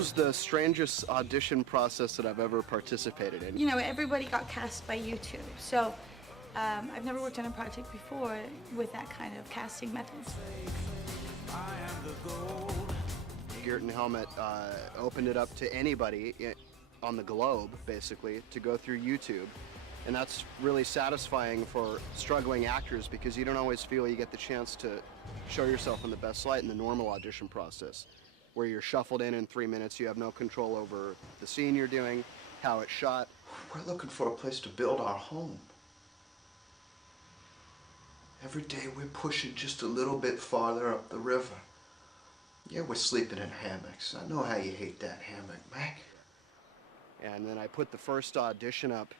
was the strangest audition process that I've ever participated in. You know, everybody got cast by YouTube, so I've never worked on a project before with that kind of casting methods. Geert and Helmet opened it up to anybody on the globe, basically, to go through YouTube. And that's really satisfying for struggling actors because you don't always feel you get the chance to show yourself in the best light in the normal audition process, where you're shuffled in 3 minutes, you have no control over the scene you're doing, how it's shot. We're looking for a place to build our home. Every day we're pushing just a little bit farther up the river. Yeah, we're sleeping in hammocks. I know how you hate that hammock, Mac. And then I put the first audition up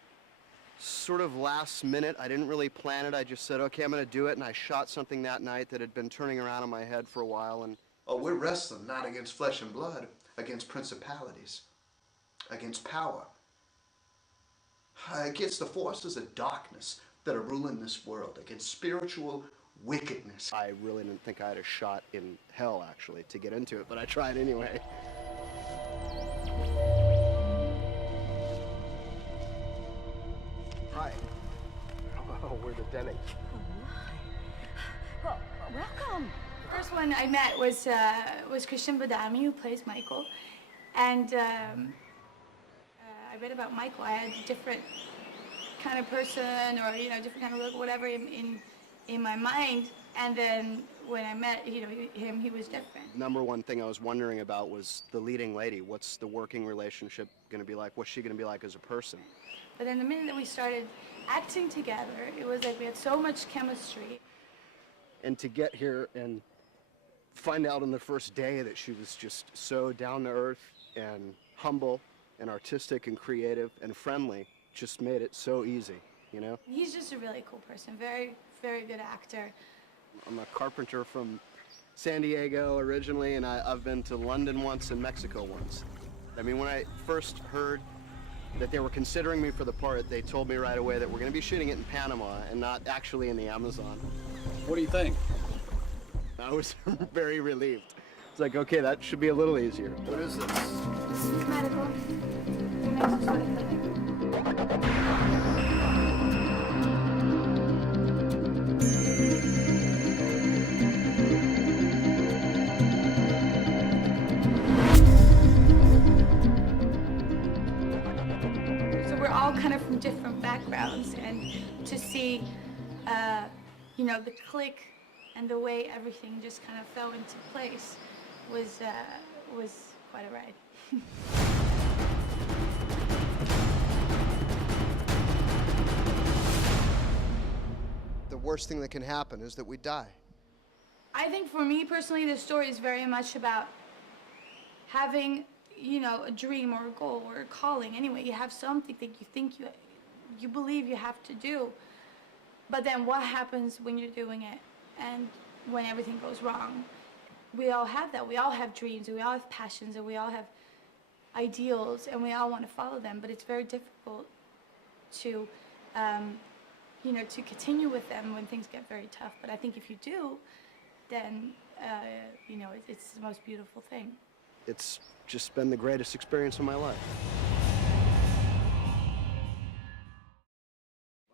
sort of last minute. I didn't really plan it. I just said, okay, I'm going to do it. And I shot something that night that had been turning around in my head for a while. And oh, we're wrestling not against flesh and blood, against principalities, against power, against the forces of darkness that are ruling this world, against spiritual wickedness. I really didn't think I had a shot in hell, actually, to get into it, but I tried anyway. Hi. Oh, we're the Dennings. Well, welcome. The first one I met was Christian who plays Michael, and I read about Michael. I had a different kind of person, or different kind of look, whatever, in my mind. And then when I met him, he was different. Number one thing I was wondering about was the leading lady. What's the working relationship going to be like? What's she going to be like as a person? But then the minute that we started acting together, it was like we had so much chemistry. And to get here and find out on the first day that she was just so down to earth and humble and artistic and creative and friendly just made it so easy, you know? He's just a really cool person, very, very good actor. I'm a carpenter from San Diego originally, and I've been to London once and Mexico once. I mean, when I first heard that they were considering me for the part, they told me right away that we're going to be shooting it in Panama and not actually in the Amazon. What do you think? I was very relieved. It's like, okay, that should be a little easier. What is this? This is medical. It makes us sort of living. So we're all kind of from different backgrounds, and to see, the click and the way everything just kind of fell into place was quite a ride. The worst thing that can happen is that we die. I think for me personally, the story is very much about having, a dream or a goal or a calling. Anyway, you have something that you think you believe you have to do, but then what happens when you're doing it and when everything goes wrong? We all have that. We all have dreams, and we all have passions, and we all have ideals, and we all want to follow them, but it's very difficult to to continue with them when things get very tough. But I think if you do, then, it's the most beautiful thing. It's just been the greatest experience of my life.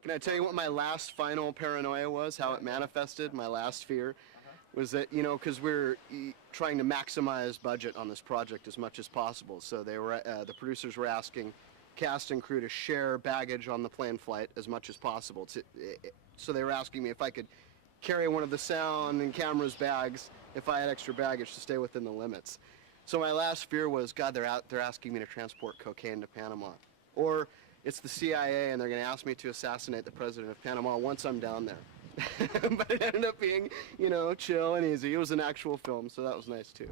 Can I tell you what my last final paranoia was, how it manifested? My last fear was that, because we're trying to maximize budget on this project as much as possible. So they were, the producers were asking cast and crew to share baggage on the plane flight as much as possible. So they were asking me if I could carry one of the sound and cameras bags if I had extra baggage to stay within the limits. So my last fear was, God, they're asking me to transport cocaine to Panama. Or it's the CIA and they're going to ask me to assassinate the president of Panama once I'm down there. But it ended up being, chill and easy. It was an actual film, so that was nice too.